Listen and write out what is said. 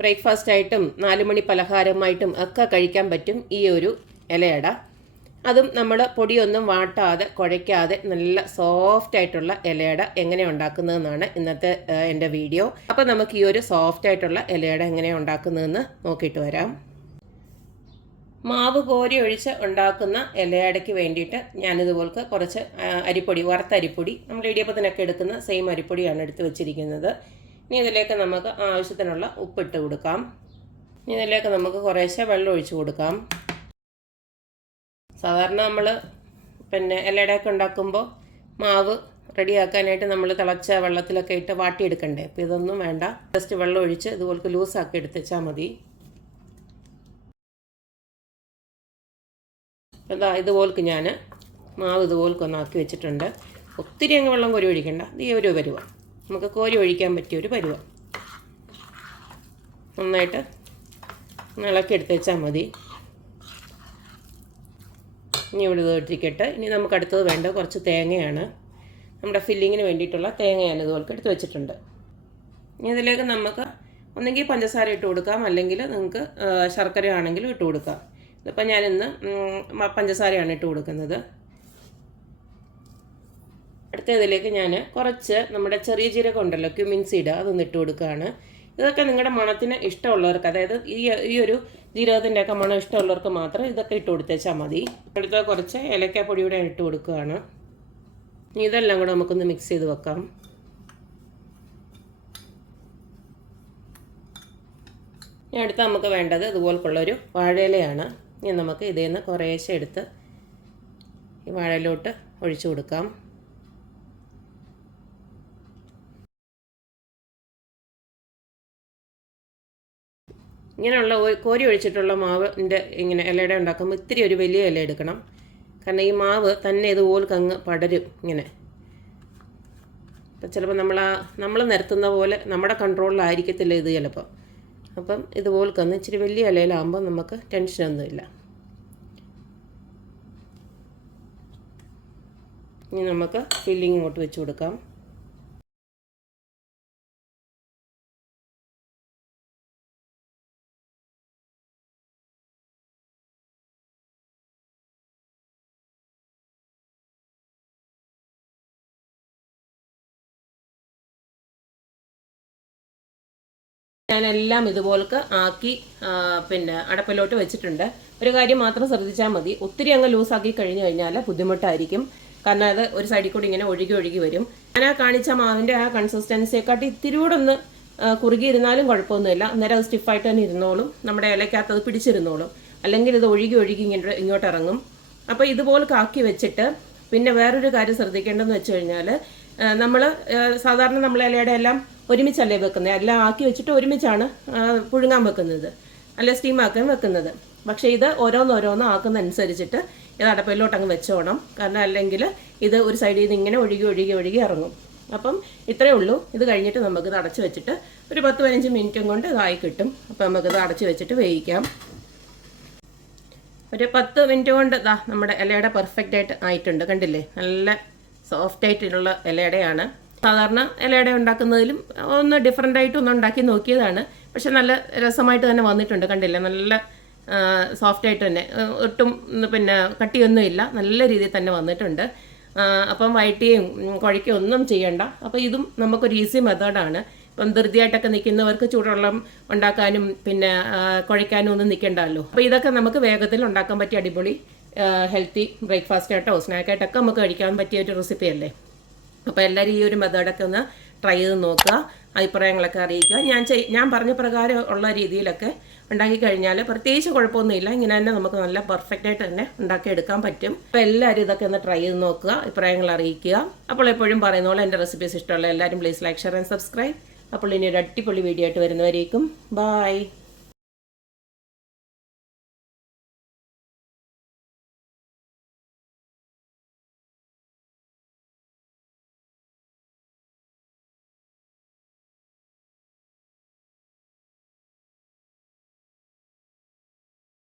Breakfast ആയിട്ടും 4 മണി പലഹാരമായിട്ടും ഒക്കെ കഴിക്കാൻ പറ്റും ഈ ഒരു ഇലയട. അതും നമ്മൾ പൊടിയൊന്നും വാട്ടാതെ കുഴയ്ക്കാതെ നല്ല സോഫ്റ്റ് ആയിട്ടുള്ള ഇലയട എങ്ങനെ ഉണ്ടാക്കുന്നതെന്നാണ് ഇന്നത്തെ എൻ്റെ വീഡിയോ. അപ്പോൾ നമുക്ക് ഈ ഒരു സോഫ്റ്റ് ആയിട്ടുള്ള ഇലയട എങ്ങനെയാണ് ഉണ്ടാക്കുന്നതെന്ന് നോക്കിയിട്ട് വരാം. മാവ് കോരി ഒഴിച്ച് ഉണ്ടാക്കുന്ന ഇലയടയ്ക്ക് വേണ്ടിയിട്ട് ഞാനിതുപോലത്തെ കുറച്ച് അരിപ്പൊടി, വറുത്ത അരിപ്പൊടി, നമ്മൾ ഇടിയപ്പത്തിനൊക്കെ എടുക്കുന്ന സെയിം അരിപ്പൊടിയാണ് എടുത്ത് വെച്ചിരിക്കുന്നത്. ഇനി ഇതിലേക്ക് നമുക്ക് ആവശ്യത്തിനുള്ള ഉപ്പിട്ട് കൊടുക്കാം. ഇനി ഇതിലേക്ക് നമുക്ക് കുറേശ്ശെ വെള്ളം ഒഴിച്ച് കൊടുക്കാം. സാധാരണ നമ്മൾ ഇലയടയൊക്കെ ഉണ്ടാക്കുമ്പോൾ മാവ് റെഡിയാക്കാനായിട്ട് നമ്മൾ തിളച്ച വെള്ളത്തിലൊക്കെ ഇട്ട് വാട്ടിയെടുക്കണ്ടേ. അപ്പോൾ ഇതൊന്നും വേണ്ട, ജസ്റ്റ് വെള്ളം ഒഴിച്ച് ഇതുപോലെ ലൂസാക്കി എടുത്തുവെച്ചാൽ മതി. അതാ ഇതുപോൽക്ക് ഞാൻ മാവ് ഇതുപോൽക്കൊന്നാക്കി വെച്ചിട്ടുണ്ട്. ഒത്തിരി അങ്ങ് വെള്ളം കോരി ഒഴിക്കണ്ട, ഈ ഒരു പരുവ, നമുക്ക് കോരി ഒഴിക്കാൻ പറ്റിയൊരു പരുവ. നന്നായിട്ട് ഇളക്കി എടുത്ത് വെച്ചാൽ മതി. ഇനി ഇവിടെ ഇട്ടിരിക്കട്ടെ. ഇനി നമുക്ക് അടുത്തത് വേണ്ട കുറച്ച് തേങ്ങയാണ്. നമ്മുടെ ഫില്ലിങ്ങിന് വേണ്ടിയിട്ടുള്ള തേങ്ങ ഞാൻ ഇതുപോൽക്ക് എടുത്ത് വെച്ചിട്ടുണ്ട്. ഇനി ഇതിലേക്ക് നമുക്ക് ഒന്നെങ്കിൽ പഞ്ചസാര ഇട്ട് കൊടുക്കാം, അല്ലെങ്കിൽ നിങ്ങൾക്ക് ശർക്കര ആണെങ്കിലും ഇട്ട് കൊടുക്കാം. ഇതിപ്പോൾ ഞാനിന്ന് പഞ്ചസാരയാണ് ഇട്ട് കൊടുക്കുന്നത്. അടുത്ത ഇതിലേക്ക് ഞാൻ കുറച്ച് നമ്മുടെ ചെറിയ ജീരകം ഉണ്ടല്ലോ, ക്യുമിൻ സീഡ്, അതൊന്ന് ഇട്ട് കൊടുക്കുകയാണ്. ഇതൊക്കെ നിങ്ങളുടെ മണത്തിന് ഇഷ്ടമുള്ളവർക്ക്, അതായത് ഈ ഒരു ജീരകത്തിൻ്റെ ഒക്കെ മണം ഇഷ്ടമുള്ളവർക്ക് മാത്രം ഇതൊക്കെ ഇട്ട് കൊടുത്തേച്ചാൽ മതി. അടുത്ത കുറച്ച് ഏലക്കാപ്പൊടിയൂടെ ഇട്ട് കൊടുക്കുകയാണ്. ഇതെല്ലാം കൂടെ നമുക്കൊന്ന് മിക്സ് ചെയ്ത് വെക്കാം. ഇനി അടുത്ത് നമുക്ക് വേണ്ടത് ഇതുപോലുള്ളൊരു വാഴയിലയാണ്. ഇനി നമുക്ക് ഇതിൽ നിന്ന് കുറേശ്ശെ എടുത്ത് ഈ വാഴയിലോട്ട് ഒഴിച്ചു കൊടുക്കാം. ഇങ്ങനെയുള്ള കോരി ഒഴിച്ചിട്ടുള്ള മാവിൻ്റെ ഇങ്ങനെ ഇലയട ഉണ്ടാക്കുമ്പോൾ ഇത്തിരി ഒരു വലിയ ഇല എടുക്കണം. കാരണം ഈ മാവ് തന്നെ ഇതുപോലെ അങ്ങ് പടരും ഇങ്ങനെ. അപ്പം ചിലപ്പോൾ നമ്മൾ നിരത്തുന്ന പോലെ നമ്മുടെ കൺട്രോളിലായിരിക്കത്തില്ല ഇത് ചിലപ്പോൾ. അപ്പം ഇതുപോലെ തന്നെ ഇച്ചിരി വലിയ ഇലയിലാകുമ്പോൾ നമുക്ക് ടെൻഷനൊന്നുമില്ല. ഇനി നമുക്ക് ഫില്ലിങ് ഇങ്ങോട്ട് വെച്ച് കൊടുക്കാം. ഞാനെല്ലാം ഇതുപോലൊക്കെ ആക്കി അടപ്പിലോട്ട് വെച്ചിട്ടുണ്ട്. ഒരു കാര്യം മാത്രം ശ്രദ്ധിച്ചാൽ മതി, ഒത്തിരി അങ്ങ് ലൂസാക്കി കഴിഞ്ഞ് കഴിഞ്ഞാൽ ബുദ്ധിമുട്ടായിരിക്കും. കാരണം അത് ഒരു സൈഡിൽ കൂടി ഇങ്ങനെ ഒഴുകി വരും. ഞാൻ കാണിച്ച മാവിൻ്റെ ആ കൺസിസ്റ്റൻസിയെക്കാട്ടി ഇത്തിരി കൂടെ ഒന്ന് കുറുകിയിരുന്നാലും കുഴപ്പമൊന്നുമില്ല. അന്നേരം അത് സ്റ്റിഫായിട്ട് തന്നെ ഇരുന്നോളും, നമ്മുടെ ഇലയ്ക്കകത്ത് അത് പിടിച്ചിരുന്നോളും. അല്ലെങ്കിൽ ഇത് ഒഴുകി ഇങ്ങോട്ട് ഇറങ്ങും. അപ്പോൾ ഇതുപോലെ ആക്കി വെച്ചിട്ട് പിന്നെ വേറൊരു കാര്യം ശ്രദ്ധിക്കേണ്ടതെന്ന് വെച്ച് കഴിഞ്ഞാൽ, നമ്മൾ സാധാരണ നമ്മൾ ഇലയുടെ എല്ലാം ഒരുമിച്ചല്ലേ വെക്കുന്നത്, എല്ലാം ആക്കി വെച്ചിട്ട് ഒരുമിച്ചാണ് പുഴുങ്ങാൻ വെക്കുന്നത്, അല്ലെ സ്റ്റീമാക്കാൻ വെക്കുന്നത്. പക്ഷേ ഇത് ഓരോന്നോരോന്നും ആക്കുന്നതനുസരിച്ചിട്ട് ഇത് അടപ്പിലോട്ട് അങ്ങ് വെച്ചോണം. കാരണം അല്ലെങ്കിൽ ഇത് ഒരു സൈഡിൽ നിന്ന് ഇങ്ങനെ ഒഴുകി ഇറങ്ങും. അപ്പം ഇത്രയേ ഉള്ളൂ. ഇത് കഴിഞ്ഞിട്ട് നമുക്കിത് അടച്ചു വെച്ചിട്ട് ഒരു 10-15 മിനിറ്റും കൊണ്ട് ഇതായി കിട്ടും. അപ്പം നമുക്കിത് അടച്ചു വെച്ചിട്ട് വേവിക്കാം. ഒരു 10 മിനിറ്റ് കൊണ്ട് ഇതാ നമ്മുടെ ഇലയുടെ പെർഫെക്റ്റ് ആയിട്ട് ആയിട്ടുണ്ട്. കണ്ടില്ലേ, നല്ല സോഫ്റ്റ് ആയിട്ടുള്ള ഇലയുടെയാണ്. സാധാരണ ഇലയട ഉണ്ടാക്കുന്നതിലും ഒന്ന് ഡിഫറെൻ്റ് ആയിട്ട് ഒന്ന് ഉണ്ടാക്കി നോക്കിയതാണ്. പക്ഷെ നല്ല രസമായിട്ട് തന്നെ വന്നിട്ടുണ്ട്. കണ്ടില്ലേ, നല്ല സോഫ്റ്റ് ആയിട്ട് തന്നെ, ഒട്ടും കട്ടിയൊന്നുമില്ല, നല്ല രീതിയിൽ തന്നെ വന്നിട്ടുണ്ട്. അപ്പം വയറ്റുകയും കുഴയ്ക്കുകയും ഒന്നും ചെയ്യണ്ട. അപ്പോൾ ഇതും നമുക്കൊരു ഈസി മെത്തേഡാണ്. ഇപ്പം ധൃതിയായിട്ടൊക്കെ നിൽക്കുന്നവർക്ക് ചൂടുവെള്ളം ഉണ്ടാക്കാനും കുഴയ്ക്കാനും ഒന്നും നിൽക്കണ്ടല്ലോ. അപ്പോൾ ഇതൊക്കെ നമുക്ക് വേഗത്തിൽ ഉണ്ടാക്കാൻ പറ്റിയ അടിപൊളി ഹെൽത്തി ബ്രേക്ക്ഫാസ്റ്റ് ആയിട്ടോ സ്നാക്കായിട്ടൊക്കെ നമുക്ക് കഴിക്കാൻ പറ്റിയ ഒരു റെസിപ്പി അല്ലേ. അപ്പോൾ എല്ലാവരും ഈ ഒരു മെത്തേഡൊക്കെ ഒന്ന് ട്രൈ ചെയ്ത് നോക്കുക, അഭിപ്രായങ്ങളൊക്കെ അറിയിക്കുക. ഞാൻ പറഞ്ഞ പ്രകാരം ഉള്ള രീതിയിലൊക്കെ ഉണ്ടാക്കി കഴിഞ്ഞാൽ പ്രത്യേകിച്ച് കുഴപ്പമൊന്നുമില്ല. ഇങ്ങനെ തന്നെ നമുക്ക് നല്ല പെർഫെക്റ്റ് ആയിട്ട് തന്നെ ഉണ്ടാക്കിയെടുക്കാൻ പറ്റും. അപ്പോൾ എല്ലാവരും ഇതൊക്കെ ഒന്ന് ട്രൈ ചെയ്ത് നോക്കുക, അഭിപ്രായങ്ങൾ അറിയിക്കുക. അപ്പോൾ എപ്പോഴും പറയുന്ന പോലെ എൻ്റെ റെസിപ്പീസ് ഇഷ്ടമുള്ള എല്ലാവരും please like, share and subscribe. അപ്പോൾ ഇനി ഒരു അടിപൊളി വീഡിയോ ആയിട്ട് വരുന്നവരേക്കും ബൈ.